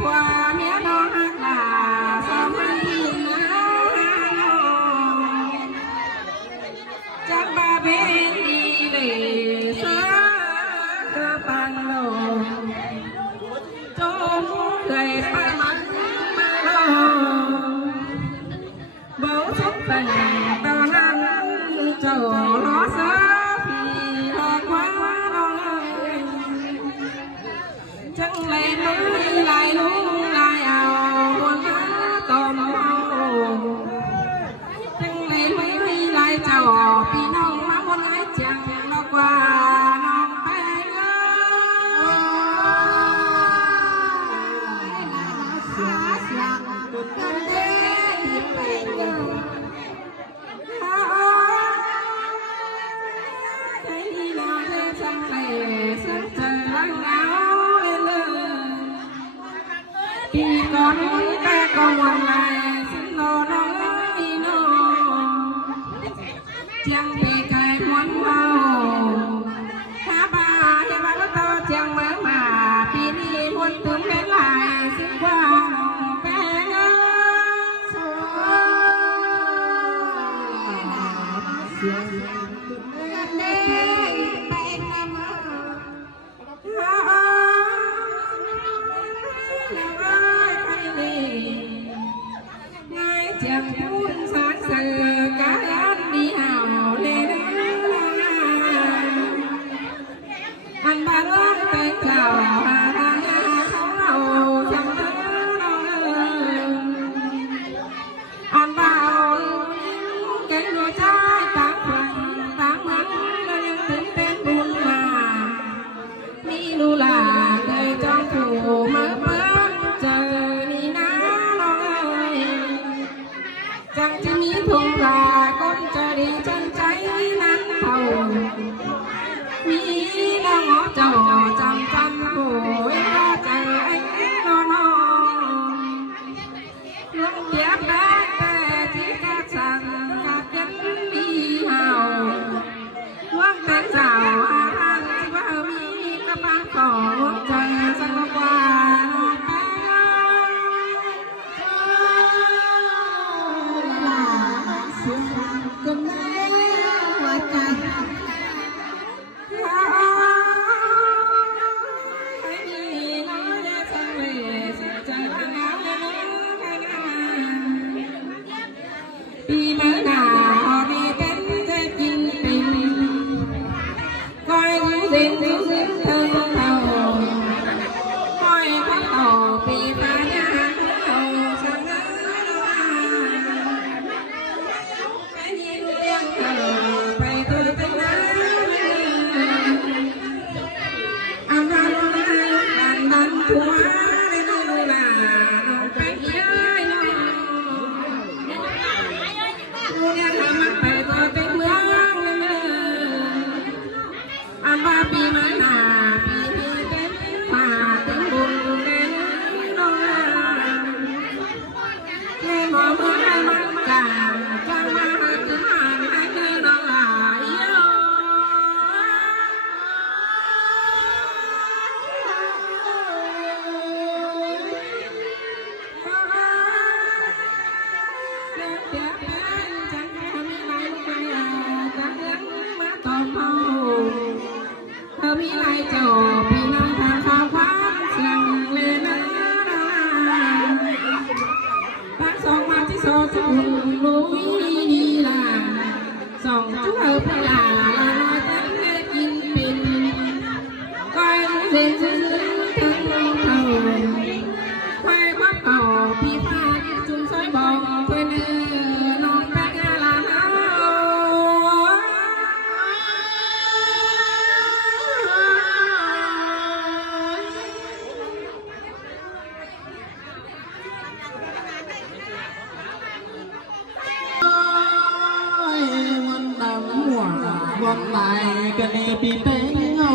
ขวาเมียน้องหักลาสองพันที่นาจากบาเบนดีเลยสากระปังโลจมเคยไปมันมาโลเบาทุกแต่ตอนนั้นเจ้าล้อเสือพี่หลอกว่าน้องจังเลยมือลายลุงลายเอาหัวหน้าต้มเอาจังเลยมือลายเจ้าพี่น้องมาบนไอ้จังดอกว่าน้องไปกันเด้ไปเด้อใครที่รอเธอจังเลยสักเจอรังเอาเลยปีก่อนแต่ก็วันไหลฉันรอน้องอีน้องจังปีไก่หวนเมาถ้าบ้าให้บ้านโตจังเมื่อมาปีนี้หวนตุนเป็นลายซึ่งว่าน้องแป้งเสียงกันเด้แป้งน้ำจังพูนสารเสือกายันดีหาวเลยนะอันบาร้อนแต่เจ้าหาทางเขาเราจังเธอเราอันบ่าวแกงหัวใจต่างฝันต่างมันแล้วยังตื่นเต้นบุญมามีลูลาเคยจองถูมาเพิ่งเจอนี่นะน้องจังจะมีทุ่งลาก้นจะดีจังใจนั้นเท่ามีน้องเจ้าจำจำผู้ก็เจอไอ้น้องลุงเปียกได้แต่ที่กระสังกับยังมีเห่าว่างแต่เจ้าอาหารที่ว่ามีกระปังของใจสักกว่าน้องไปกันแม่หัวใจให้ดีน้อยจะสังเวชใจพังเอาเลยน้องให้งามปีเมื่อหนาวมีเต้นจะกินปิ่งคอยยิ้มเด่นยิ้มเด่นเธอเท่าคอยพักต่อปีตาหน้าเอาสังเงาไปตัวเป็นน้ำอันนั้นอันนั้นทัวในดูลาน้องไปย้ายน้องเนี่ยทำมันไปตัวเป็นเมืองอันว่าปีมาหน้าปีนี้เป็นป่าเป็นบุญเด่นน้องให้หมอมือให้มันกลางจังมาหาถึงหาให้เงินน้องหายเดี๋ยวเป็นจังทำอะไรไปจังเลี้ยงมาต่อเมาเธอมีไรเจ้าพี่น้องทางข้าวความเสียงเลยนะพักสองมาที่โซ่ทุกรู้ดีล่ะสองทุกเธอพลาลาจังได้กินปิ่นก้อยเส้นซื้อถึงเท่าควายควักเป่าพี่ฟ้าจุ่มซอยบอกเพื่อนน้องแป้งลาเนามันดำหัววันไหนกันในปีเป็นงอ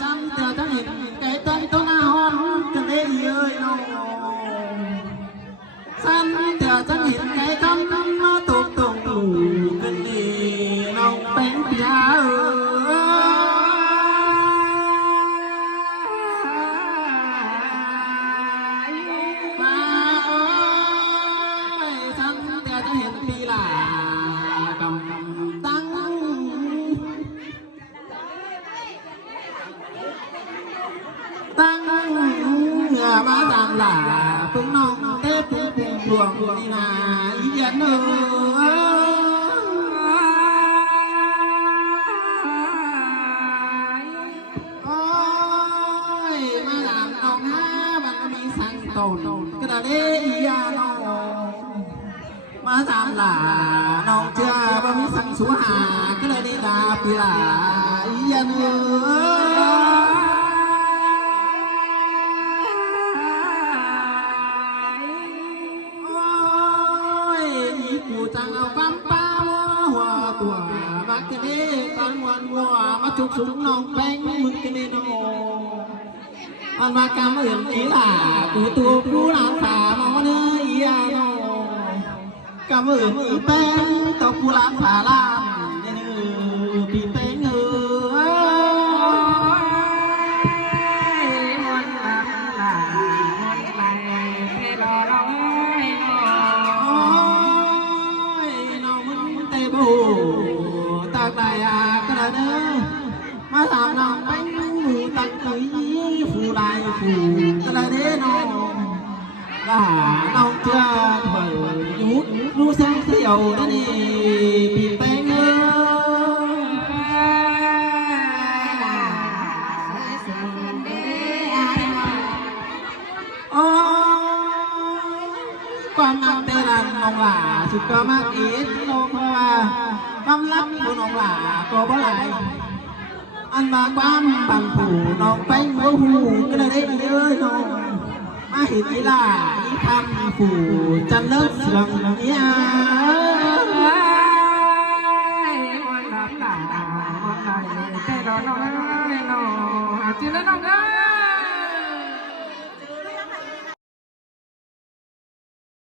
ซ้ำเจอทั้งเห็นไก่ต้นต้นอาหอนกันได้เยอะน้องซ้ำเจอทั้งเห็นไก่ต้นต้นมาตกตรง หลาเพิ่งน้องเต้เพิ่งเพียงหลวงนี่นาอีเดียนเอ้โอ้ยมาหลามน้องฮะมันมีสังตนกระดาษเอียน้องมาตามหลาน้องเจ้าบ่มีสังสุหาก็เลยได้ดาปีหลาอีเดียนเอ้กูจังเอาปั๊มป้าหัวตัวบักกันนี่ตอนวันวัวมาจุกสูงน้องแป้งมึงกันนี่น้องมันมากำเอื่นอีหล่ากูตัวผู้หลานสามเอาเนื้ออีอาน้องกำเอื่นอีแป้งตัวผู้หลานสาลามเนี่ยปีแป้งมันลำลามันไปให้รอร้องตากลายกระเด้อมาถามน้องไปมือตักไก่ฟูได้ฟูกระเด้อน้องน้องเจ้าเปิดยุดรู้แสงเสียวนั่นนี่ปีแป้งเอ้ความนักเตะรันน้องหล่าสุดก็มากอีกน้องเพราะว่าความลับผู้น้องหล่าก็บ่ไหลอันมาความบังผู้น้องไปเมื่อหูก็เลยได้เยอะน้องมาเห็นอีล่าอีคำผู้จันเลิศเสื่อมเนี่ยมันลำลามันไปให้รอร้องน้องอาจจะน้อง